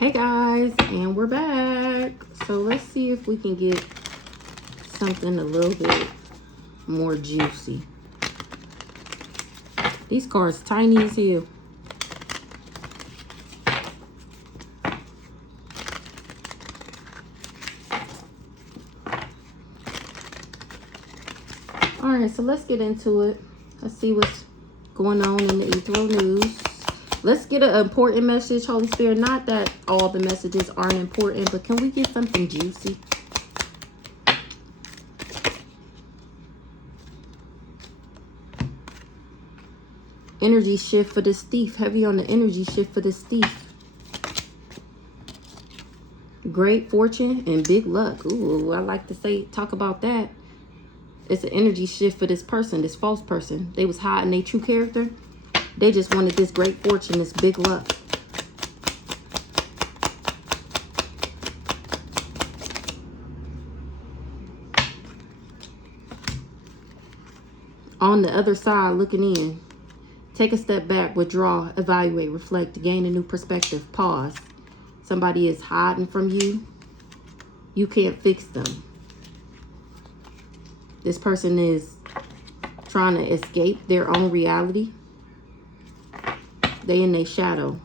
Hey guys, and we're back. So let's see if we can get something a little bit more juicy. These cards tiny as hell. Alright, so let's get into it. Let's see what's going on in the ethereal news. Let's get an important message, Holy Spirit. Not that all the messages aren't important, but can we get something juicy? Energy shift for this thief. Heavy on the energy shift for this thief. Great fortune and big luck. Ooh, I like to say, talk about that. It's an energy shift for this person, this false person. They was hiding their true character. They just wanted this great fortune, this big luck. On the other side, looking in. Take a step back, withdraw, evaluate, reflect, gain a new perspective, pause. Somebody is hiding from you. You can't fix them. This person is trying to escape their own reality. They in their shadow.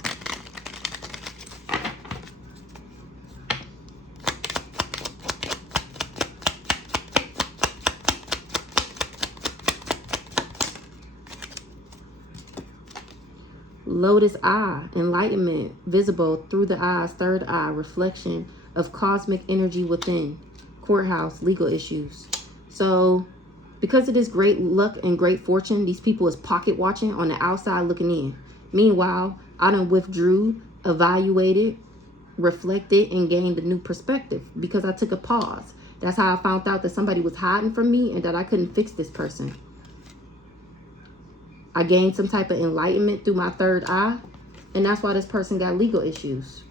Lotus eye, enlightenment, visible through the eyes, third eye, reflection of cosmic energy within. Courthouse, legal issues. So, because of this great luck and great fortune, these people is pocket watching on the outside looking in. Meanwhile, I done withdrew, evaluated, reflected, and gained a new perspective because I took a pause. That's how I found out that somebody was hiding from me and that I couldn't fix this person. I gained some type of enlightenment through my third eye, and that's why this person got legal issues.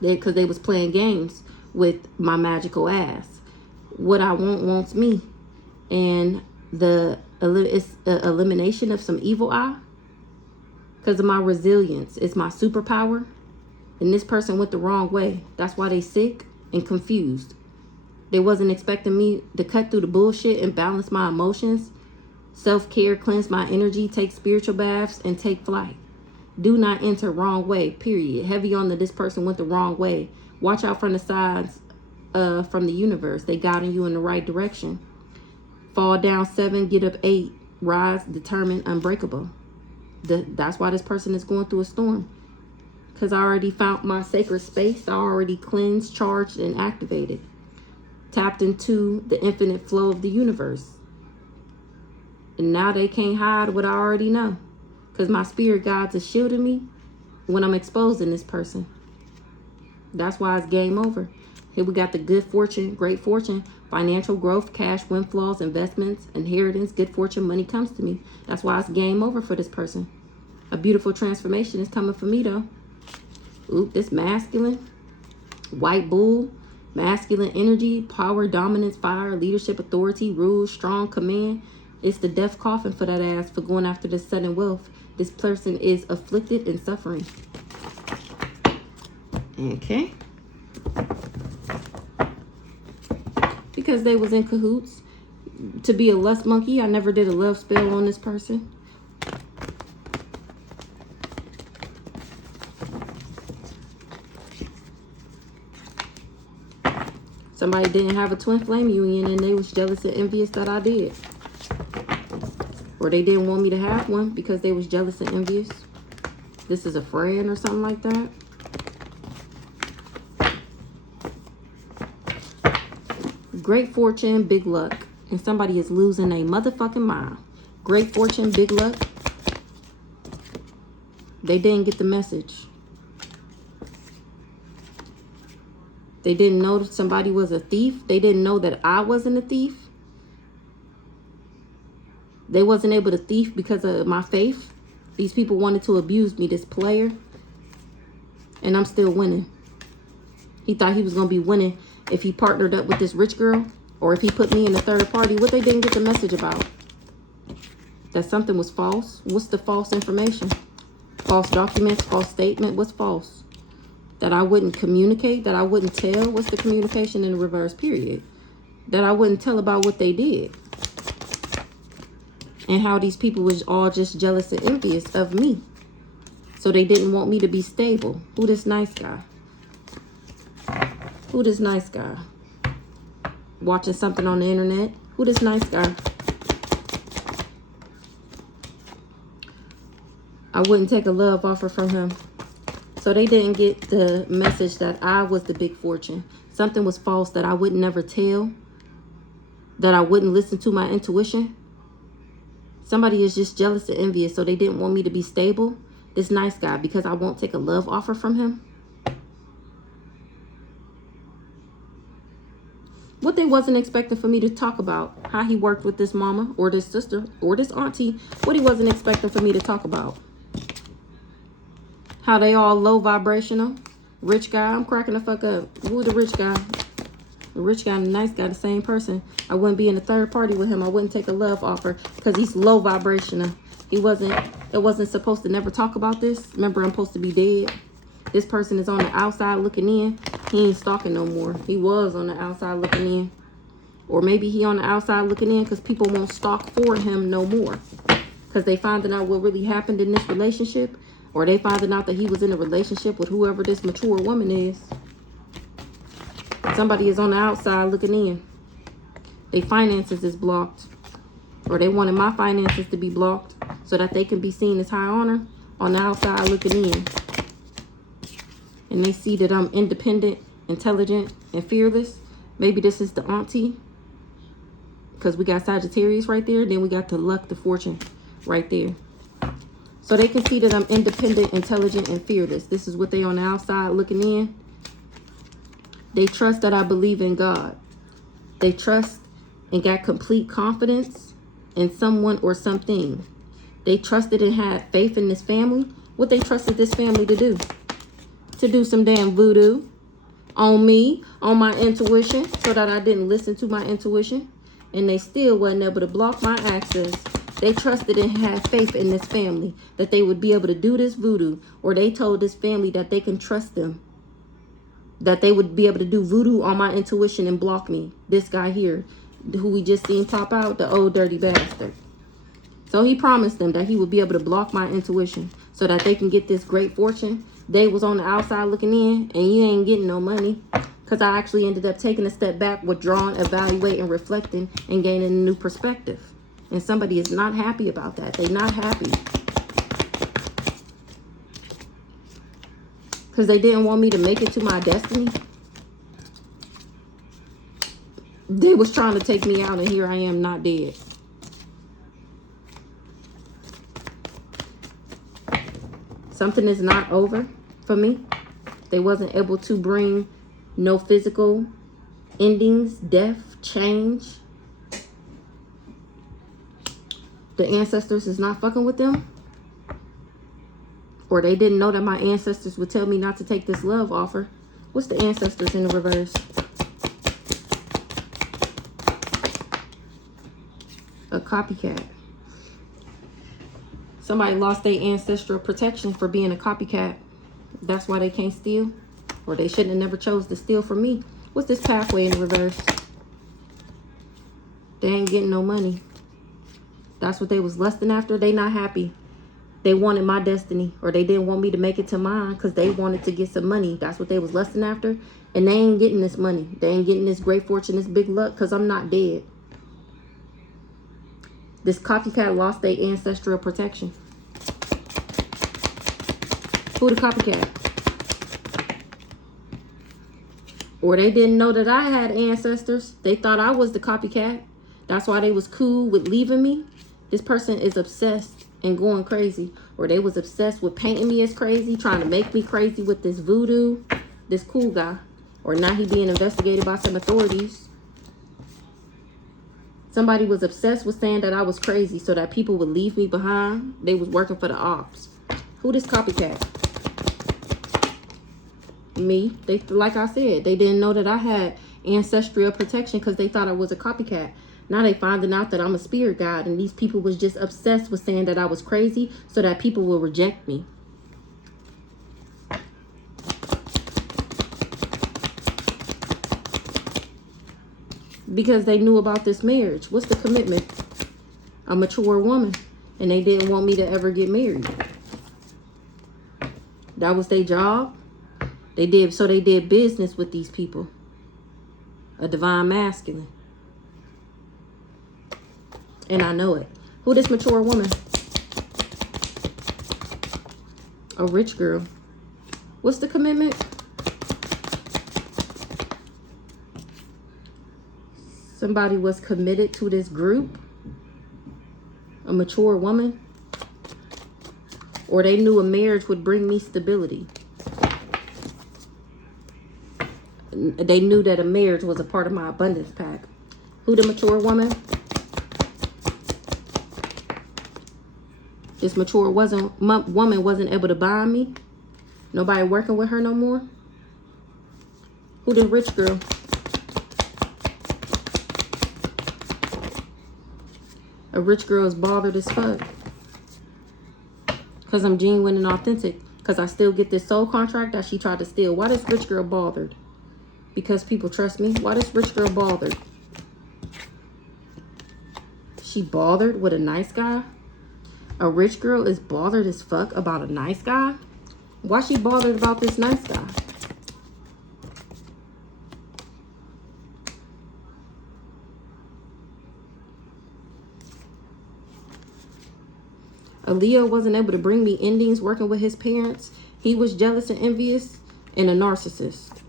Because they was playing games with my magical ass. What I want wants me. And it's the elimination of some evil eye. Because of my resilience. It's my superpower. And this person went the wrong way. That's why they sick and confused. They wasn't expecting me to cut through the bullshit and balance my emotions. Self-care, cleanse my energy, take spiritual baths, and take flight. Do not enter wrong way, period. Heavy on this person went the wrong way. Watch out from the sides from the universe. They guiding you in the right direction. Fall down 7, get up 8. Rise, determined, unbreakable. That's why this person is going through a storm. Because I already found my sacred space. I already cleansed, charged, and activated. Tapped into the infinite flow of the universe. And now they can't hide what I already know. Because my spirit guides are shielding me when I'm exposing this person. That's why it's game over. Here we got the good fortune, great fortune, financial growth, cash, windfalls, investments, inheritance, good fortune, money comes to me. That's why it's game over for this person. A beautiful transformation is coming for me though. Oop, this masculine, white bull, masculine energy, power, dominance, fire, leadership, authority, rule, strong command. It's the death coffin for that ass for going after this sudden wealth. This person is afflicted and suffering. Okay. Because they was in cahoots. To be a lust monkey, I never did a love spell on this person. Somebody didn't have a twin flame union and they was jealous and envious that I did. Or they didn't want me to have one because they was jealous and envious. This is a friend or something like that. Great fortune, big luck. And somebody is losing a motherfucking mind. Great fortune, big luck. They didn't get the message. They didn't know that somebody was a thief. They didn't know that I wasn't a thief. They wasn't able to thief because of my faith. These people wanted to abuse me, this player. And I'm still winning. He thought he was going to be winning if he partnered up with this rich girl. Or if he put me in a third party. What they didn't get the message about. That something was false. What's the false information? False documents, false statement. What's false? that I wouldn't communicate, that I wouldn't tell. What's the communication in the reverse, period? That I wouldn't tell about what they did. And how these people was all just jealous and envious of me. So they didn't want me to be stable. Who this nice guy? Who this nice guy? Watching something on the internet? Who this nice guy? I wouldn't take a love offer from him. So they didn't get the message that I was the big fortune. Something was false that I would never tell. That I wouldn't listen to my intuition. Somebody is just jealous and envious, so they didn't want me to be stable. This nice guy, because I won't take a love offer from him. What they wasn't expecting for me to talk about. How he worked with this mama or this sister or this auntie. What he wasn't expecting for me to talk about. How they all low vibrational. Rich guy, I'm cracking the fuck up. Who the rich guy? The rich guy and the nice guy, the same person. I wouldn't be in a third party with him. I wouldn't take a love offer because he's low vibrational. It wasn't supposed to never talk about this. Remember, I'm supposed to be dead. This person is on the outside looking in. He ain't stalking no more. He was on the outside looking in. Or maybe he on the outside looking in because people won't stalk for him no more. Because they finding out what really happened in this relationship. Or they finding out that he was in a relationship with whoever this mature woman is. Somebody is on the outside looking in. Their finances is blocked. Or they wanted my finances to be blocked so that they can be seen as high honor on the outside looking in. And they see that I'm independent, intelligent, and fearless. Maybe this is the auntie. Because we got Sagittarius right there. Then we got the luck, the fortune right there. So they can see that I'm independent, intelligent, and fearless. This is what they on the outside looking in. They trust that I believe in God. They trust and got complete confidence in someone or something. They trusted and had faith in this family. What they trusted this family to do? To do some damn voodoo on me, on my intuition, so that I didn't listen to my intuition. And they still wasn't able to block my access. They trusted and had faith in this family that they would be able to do this voodoo. Or they told this family that they can trust them. That they would be able to do voodoo on my intuition and block me. This guy here, who we just seen pop out, the old dirty bastard. So he promised them that he would be able to block my intuition so that they can get this great fortune. They was on the outside looking in, and you ain't getting no money. Because I actually ended up taking a step back, withdrawing, evaluating, reflecting, and gaining a new perspective. And somebody is not happy about that. They're not happy. Because they didn't want me to make it to my destiny. They was trying to take me out, and here I am not dead. Something is not over for me. They wasn't able to bring no physical endings, death, change. The ancestors is not fucking with them. Or they didn't know that my ancestors would tell me not to take this love offer. What's the ancestors in the reverse? A copycat. Somebody lost their ancestral protection for being a copycat. That's why they can't steal. Or they shouldn't have never chose to steal from me. What's this pathway in the reverse? They ain't getting no money. That's what they was lusting after. They not happy. They wanted my destiny. Or they didn't want me to make it to mine because they wanted to get some money. That's what they was lusting after. And they ain't getting this money. They ain't getting this great fortune, this big luck, because I'm not dead. This copycat lost their ancestral protection. Who the copycat? Or they didn't know that I had ancestors. They thought I was the copycat. That's why they was cool with leaving me. This person is obsessed and going crazy. Or they was obsessed with painting me as crazy, trying to make me crazy with this voodoo. This cool guy. Or now he being investigated by some authorities. Somebody was obsessed with saying that I was crazy so that people would leave me behind. They was working for the ops. Who this copycat? Me. They, like I said, they didn't know that I had ancestral protection because they thought I was a copycat. Now they finding out that I'm a spirit guide, and these people was just obsessed with saying that I was crazy so that people will reject me. Because they knew about this marriage. What's the commitment? A mature woman. And they didn't want me to ever get married. That was their job. They did business with these people. A divine masculine. And I know it. Who this mature woman? A rich girl. What's the commitment? Somebody was committed to this group. A mature woman. Or they knew a marriage would bring me stability. They knew that a marriage was a part of my abundance pack. Who the mature woman? This mature woman wasn't able to buy me. Nobody working with her no more. Who the rich girl? A rich girl is bothered as fuck. Because I'm genuine and authentic. Because I still get this soul contract that she tried to steal. Why this rich girl bothered? Because people trust me. Why this rich girl bothered? She bothered with a nice guy? A rich girl is bothered as fuck about a nice guy? Why she bothered about this nice guy? A Leo wasn't able to bring me endings working with his parents. He was jealous and envious and a narcissist.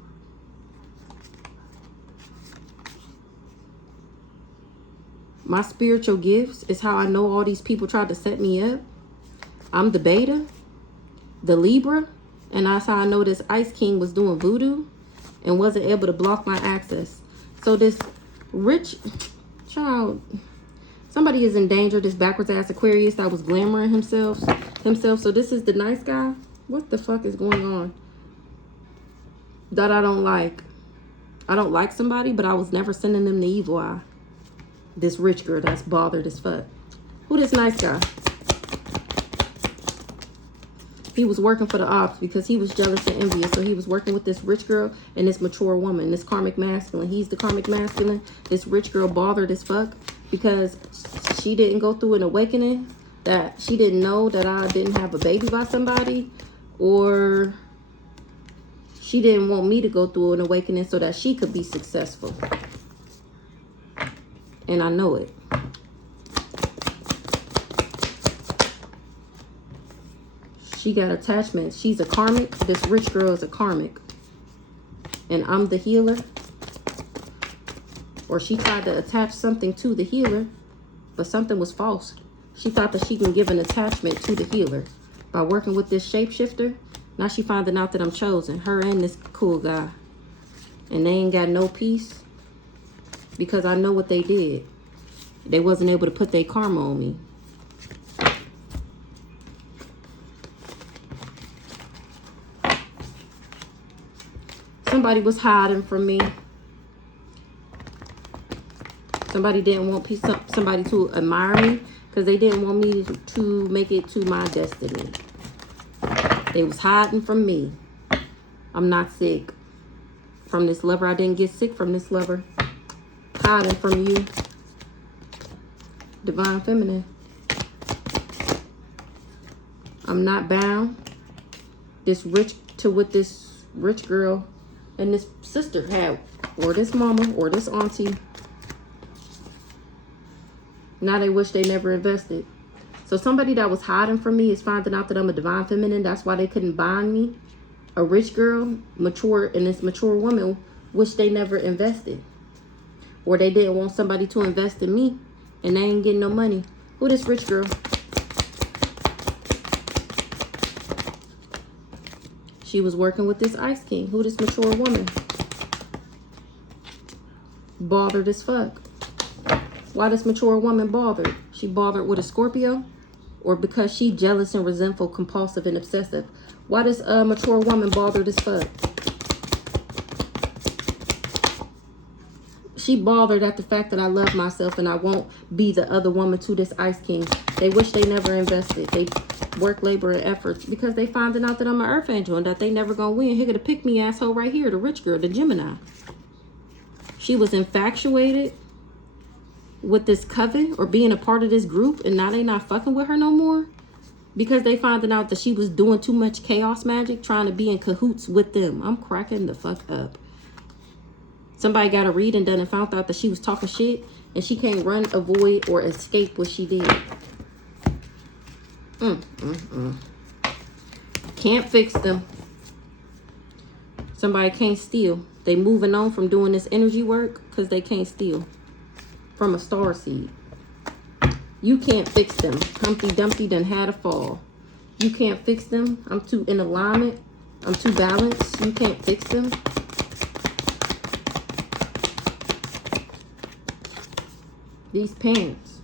My spiritual gifts is how I know all these people tried to set me up. I'm the Beta, the Libra, and that's how I know this Ice King was doing voodoo and wasn't able to block my access. So this rich child, somebody is in danger, this backwards ass Aquarius that was glamoring himself. So this is the nice guy. What the fuck is going on? That I don't like. I don't like somebody, but I was never sending them the evil eye. This rich girl that's bothered as fuck. Who this nice guy? He was working for the ops because he was jealous and envious. So he was working with this rich girl and this mature woman, this karmic masculine. He's the karmic masculine. This rich girl bothered as fuck because she didn't go through an awakening. That she didn't know that I didn't have a baby by somebody. Or she didn't want me to go through an awakening so that she could be successful. And I know it. She got attachment. She's a karmic. This rich girl is a karmic. And I'm the healer. Or she tried to attach something to the healer. But something was false. She thought that she can give an attachment to the healer. By working with this shapeshifter. Now she finding out that I'm chosen. Her and this cool guy. And they ain't got no peace. Because I know what they did. They wasn't able to put their karma on me. Somebody was hiding from me. Somebody didn't want somebody to admire me. Because they didn't want me to make it to my destiny. They was hiding from me. I'm not sick from this lover. I didn't get sick from this lover. Hiding from you. Divine feminine. I'm not bound. What this rich girl and this sister had. Or this mama or this auntie. Now they wish they never invested. So somebody that was hiding from me is finding out that I'm a divine feminine. That's why they couldn't bind me. A rich girl, mature, and this mature woman wish they never invested. Or they didn't want somebody to invest in me. And they ain't getting no money. Who this rich girl? She was working with this Ice King. Who this mature woman? Bothered as fuck. Why this mature woman bothered? She bothered with a Scorpio? Or because she jealous and resentful, compulsive, and obsessive? Why this mature woman bothered as fuck? She bothered at the fact that I love myself and I won't be the other woman to this Ice King. They wish they never invested. They work, labor, and efforts because they finding out that I'm an Earth Angel and that they never gonna win. Here, the pick me asshole right here, the rich girl, the Gemini. She was infatuated with this coven or being a part of this group, and now they not fucking with her no more because they finding out that she was doing too much chaos magic, trying to be in cahoots with them. I'm cracking the fuck up. Somebody got a reading done and found out that she was talking shit, and she can't run, avoid, or escape what she did. Can't fix them. Somebody can't steal. They moving on from doing this energy work because they can't steal from a star seed. You can't fix them. Humpty Dumpty done had a fall. You can't fix them. I'm too in alignment. I'm too balanced. You can't fix them. These parents.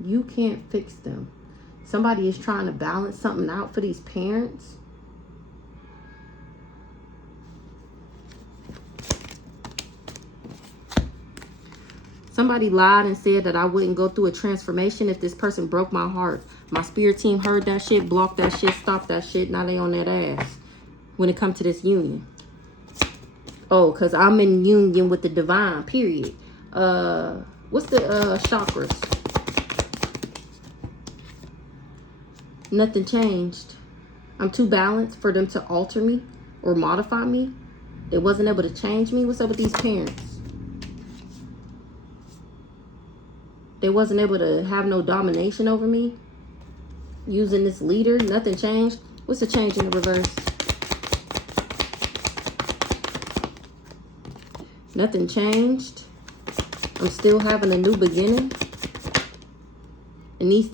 You can't fix them. Somebody is trying to balance something out for these parents. Somebody lied and said that I wouldn't go through a transformation if this person broke my heart. My spirit team heard that shit, blocked that shit, stopped that shit. Now they on that ass when it comes to this union. Oh, because I'm in union with the divine, period. What's the chakras? Nothing changed. I'm too balanced for them to alter me or modify me. They wasn't able to change me. What's up with these parents? They wasn't able to have no domination over me. Using this leader, nothing changed. What's the change in the reverse? Nothing changed. I'm still having a new beginning. And these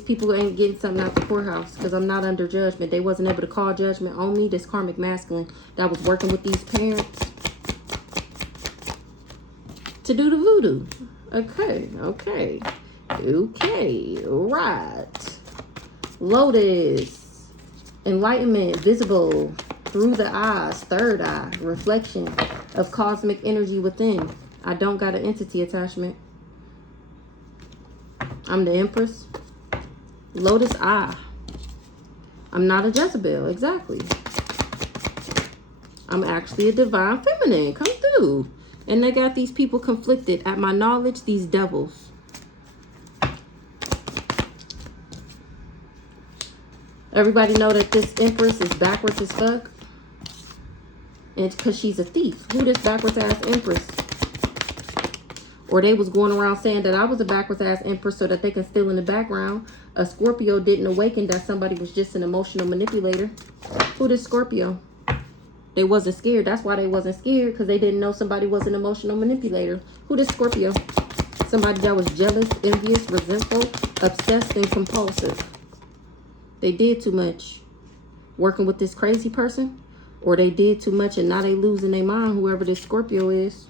people ain't getting something out the courthouse because I'm not under judgment. They wasn't able to call judgment on me. This karmic masculine that was working with these parents to do the voodoo. Okay, right. Lotus, enlightenment, visible through the eyes, third eye, reflection of cosmic energy within. I don't got an entity attachment. I'm the Empress. Lotus eye. I'm not a Jezebel, exactly. I'm actually a divine feminine. Come through. And they got these people conflicted. At my knowledge, these devils. Everybody know that this Empress is backwards as fuck? And it's because she's a thief. Who this backwards ass Empress? Or they was going around saying that I was a backwards ass Empress so that they can steal in the background. A Scorpio didn't awaken that somebody was just an emotional manipulator. Who this Scorpio? They wasn't scared. That's why they wasn't scared, because they didn't know somebody was an emotional manipulator. Who this Scorpio? Somebody that was jealous, envious, resentful, obsessed, and compulsive. They did too much working with this crazy person, or they did too much and now they losing their mind, whoever this Scorpio is.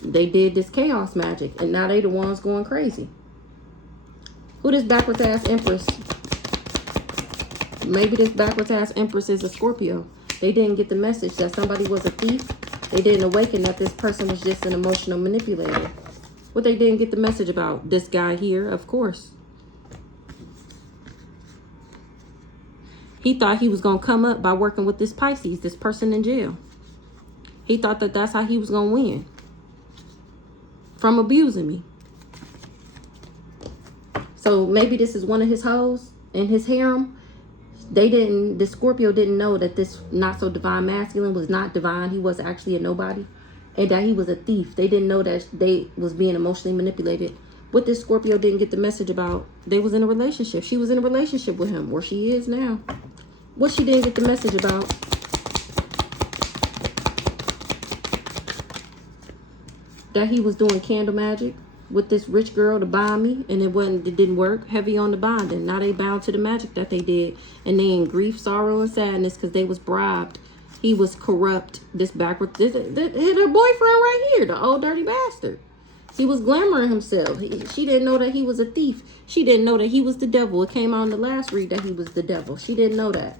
They did this chaos magic and now they the ones going crazy. Who this backwards ass Empress? Maybe this backwards ass Empress is a Scorpio. They didn't get the message that somebody was a thief. They didn't awaken that this person was just an emotional manipulator. What they didn't get the message about? This guy here, of course. He thought he was going to come up by working with this Pisces, this person in jail. He thought that that's how he was going to win. From abusing me. So maybe this is one of his hoes in his harem. The Scorpio didn't know that this not so divine masculine was not divine. He was actually a nobody. And that he was a thief. They didn't know that they was being emotionally manipulated. What this Scorpio didn't get the message about, they was in a relationship. She was in a relationship with him, where she is now. What she didn't get the message about? That he was doing candle magic with this rich girl to bind me, and it didn't work. Heavy on the bonding. Now they bound to the magic that they did, and they in grief, sorrow, and sadness because they was bribed. He was corrupt. This backward, her boyfriend right here, the old dirty bastard. He was glamoring himself. She didn't know that he was a thief. She didn't know that he was the devil. It came out in the last read that he was the devil. She didn't know that.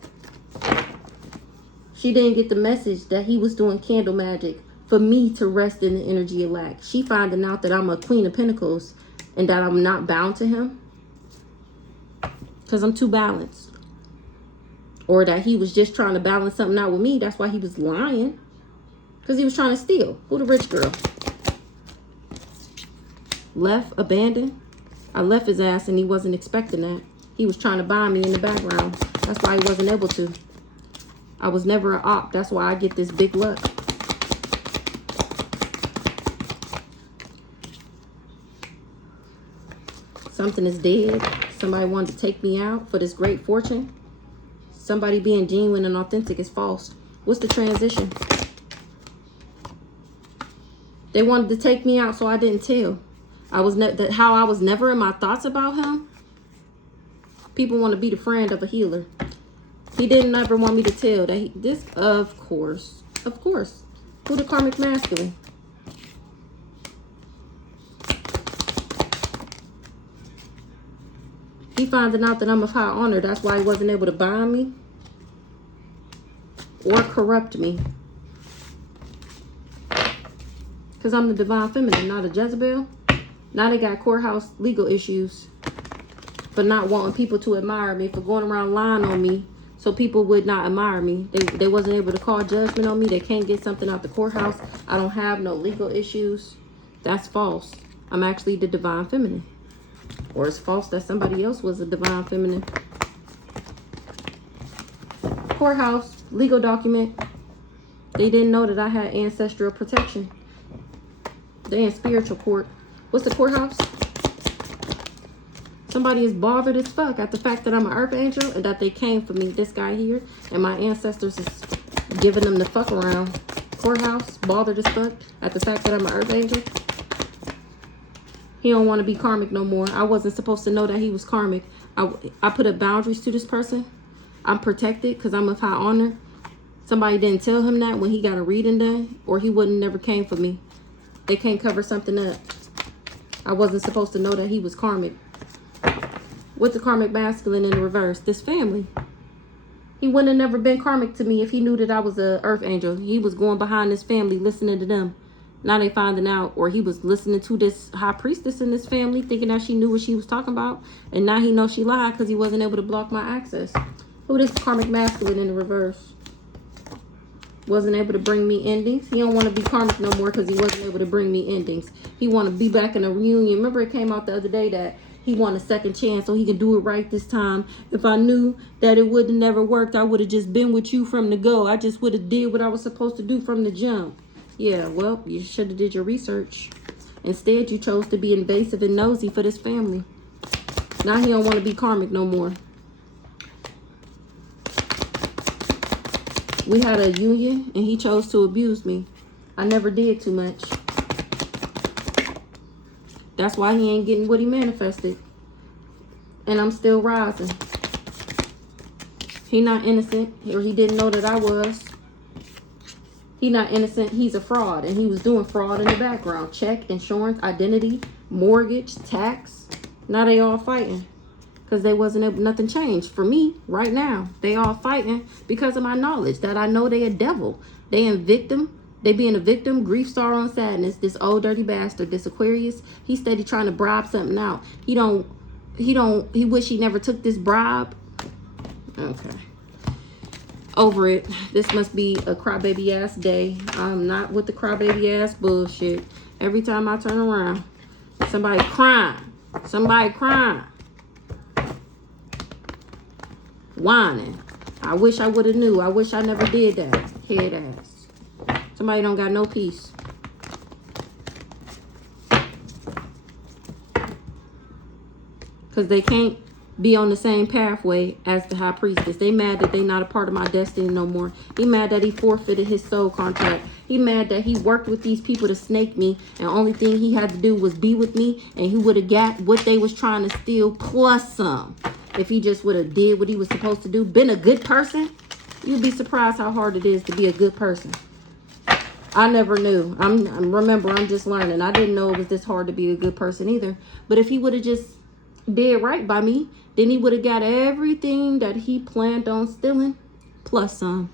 She didn't get the message that he was doing candle magic for me to rest in the energy of lack. She finding out that I'm a Queen of Pentacles and that I'm not bound to him because I'm too balanced. or that he was just trying to balance something out with me. That's why he was lying, because he was trying to steal. Who the rich girl? Left, abandoned. I left his ass and he wasn't expecting that. He was trying to buy me in the background. That's why he wasn't able to. I was never an op. That's why I get this big luck. Something is dead. Somebody wanted to take me out for this great fortune. Somebody being genuine and authentic is false. What's the transition? They wanted to take me out, so I didn't tell. How I was never in my thoughts about him. People want to be the friend of a healer. He didn't ever want me to tell that this, of course. Who the karmic masculine? He finding out that I'm of high honor. That's why he wasn't able to bind me or corrupt me. Because I'm the divine feminine, not a Jezebel. Now they got courthouse legal issues for not wanting people to admire me, for going around lying on me so people would not admire me. They wasn't able to call judgment on me. They can't get something out the courthouse. I don't have no legal issues. That's false. I'm actually the divine feminine. Or it's false that somebody else was a divine feminine. Courthouse, legal document. They didn't know that I had ancestral protection. They in spiritual court. What's the courthouse? Somebody is bothered as fuck at the fact that I'm an earth angel and that they came for me, this guy here, and my ancestors is giving them the fuck around. Courthouse, bothered as fuck at the fact that I'm an earth angel. He don't want to be karmic no more. I wasn't supposed to know that he was karmic. I put up boundaries to this person. I'm protected because I'm of high honor. Somebody didn't tell him that when he got a reading done, or he wouldn't never came for me. They can't cover something up. I wasn't supposed to know that he was karmic. What's the karmic masculine in the reverse? This family. He wouldn't have never been karmic to me if he knew that I was a earth angel. He was going behind this family, listening to them. Now they finding out, or he was listening to this high priestess in this family, thinking that she knew what she was talking about. And now he knows she lied because he wasn't able to block my access. Who this karmic masculine in the reverse? Wasn't able to bring me endings. He don't want to be karmic no more because he wasn't able to bring me endings. He want to be back in a reunion. Remember it came out the other day that he want a second chance so he can do it right this time. If I knew that it would have never worked, I would have just been with you from the go. I just would have did what I was supposed to do from the jump. Yeah, well, you should have did your research. Instead, you chose to be invasive and nosy for this family. Now he don't want to be karmic no more. We had a union and he chose to abuse me. I never did too much. That's why he ain't getting what he manifested. And I'm still rising. He not innocent, or he didn't know that I was. He not innocent, he's a fraud. And he was doing fraud in the background. Check, insurance, identity, mortgage, tax. Now they all fighting. Because they wasn't able, nothing changed for me right now. They all fighting because of my knowledge that I know they a devil. They in victim. They being a victim, grief, sorrow, and sadness. This old dirty bastard, this Aquarius, he steady trying to bribe something out. He wish he never took this bribe. Okay. Over it. This must be a crybaby ass day. I'm not with the crybaby ass bullshit. Every time I turn around, somebody crying. Somebody crying. Whining. I wish I would have knew. I wish I never did that. Head ass. Somebody don't got no peace. Because they can't be on the same pathway as the high priestess. They mad that they not a part of my destiny no more. He mad that he forfeited his soul contract. He mad that he worked with these people to snake me. And the only thing he had to do was be with me. And he would have got what they was trying to steal plus some. If he just would have did what he was supposed to do. Been a good person. You'd be surprised how hard it is to be a good person. I never knew. Remember, I'm just learning. I didn't know it was this hard to be a good person either. But if he would have just did right by me, then he would have got everything that he planned on stealing, plus some.